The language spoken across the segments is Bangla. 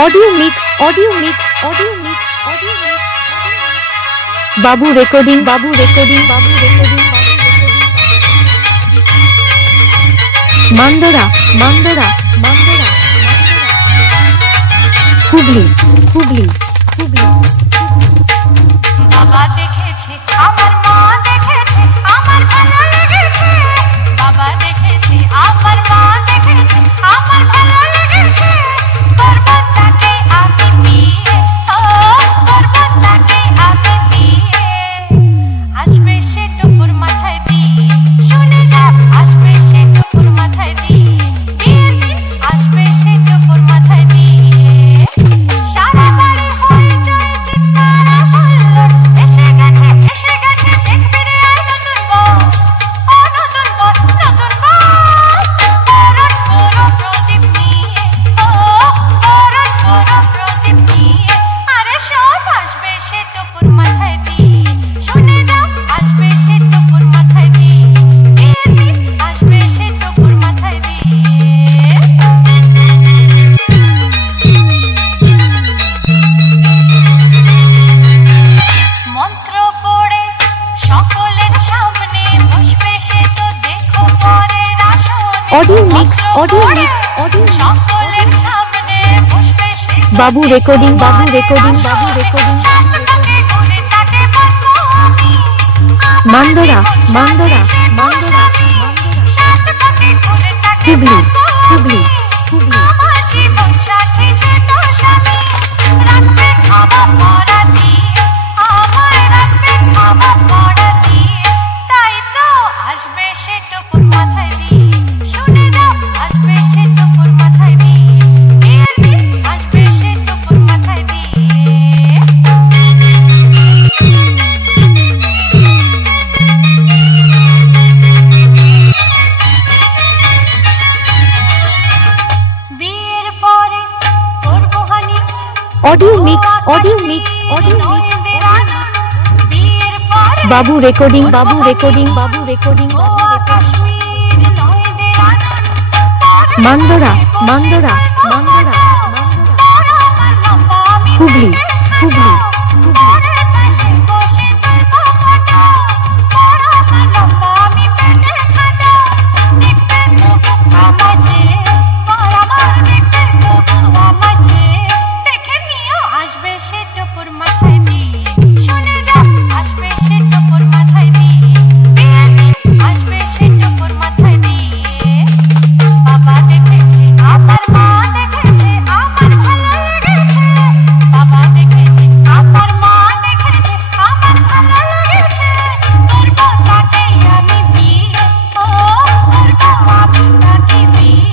ऑडियो मिक्स बाबू रेकॉर्डिंग मांदरा हुगली বাবা দেখেছে আমার মা দেখেছে আমার ভালো লেগেছে বাবা দেখেছে আমার মা দেখেছে আমার ভালো লেগেছে করব তাকে আমি বিয়ে করব তাকে আমি বিয়ে আসবে সে টুকুর মাথায় দিয়ে শুনে যা আসবে সে টুকুর মাথায় দিয়ে বিয়ের দিন আসবে সে টুকুর মাথায় দিয়ে সারা বাড়ি হয়ে যায় চিৎকার হুল্লোড় এসে গেছে দেখবি রে আর নতুন বউ নতুন বউ করণ করো প্রদীপ নিয়ে করণ করো প্রদীপ নিয়ে আরে সব আসবে সে টুকুর মাথায় দিয়ে শুনে যাও আসবে সে টুকুর মাথায় দিয়ে বিয়ের দিন আসবে সে টুকুর মাথায় দিয়ে মন্ত্র পড়ে সকলের সামনে বসবে সে তো দেখো পরের আসনে ऑडियो मिक्स সকলের সামনে বসবে সে তো बाबू रेकॉर्डिंग সাত পাকে ঘুরে তাকে বলবো আমি मांदरा সাত পাকে ঘুরে তাকে हुगली বলবো আমার জীবন সাথী সে তো স্বামী রাখবে খাওয়া পড়া দিয়ে আমায় রাখবে খাওয়া পড়া দিয়ে তাই তো আসবে সে টুকুর মাথায় দিয়ে শুনে যাও আসবে সে টুকুর মাথায় দিয়ে বিয়ের দিন আসবে সে টুকুর মাথায় দিয়ে বিয়ের পরে করব হানি ऑडियो मिक्स নয়দের আনন্দ বিয়ের পরে बाबू रेकॉर्डिंग গোয়া কাশ্মীর নয়দের আনন্দ मांदरा हुगली পরের পাশে বসে তুলবো ফটো পর আমার লম্বা আমি পেটে খাটো দেখতে তবু আমাজে পর আমার দেখতে তবু আমাজে দেখে নিও আসবে সে টুকুর মাথায় দিয়ে শুনে যাও আসবে সে টুকুর মাথায় দিয়ে বিয়ের দিন আসবে সে টুকুর মাথায় দিয়ে বাবা দেখেছে আমার মা দেখেছে আমার ভালো লেগেছে বাবা দেখেছে আমার মা দেখেছে আমার ভালো লেগেছে করব তাকে আমি বিয়ে করব আমি তাকে বিয়ে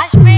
আসবে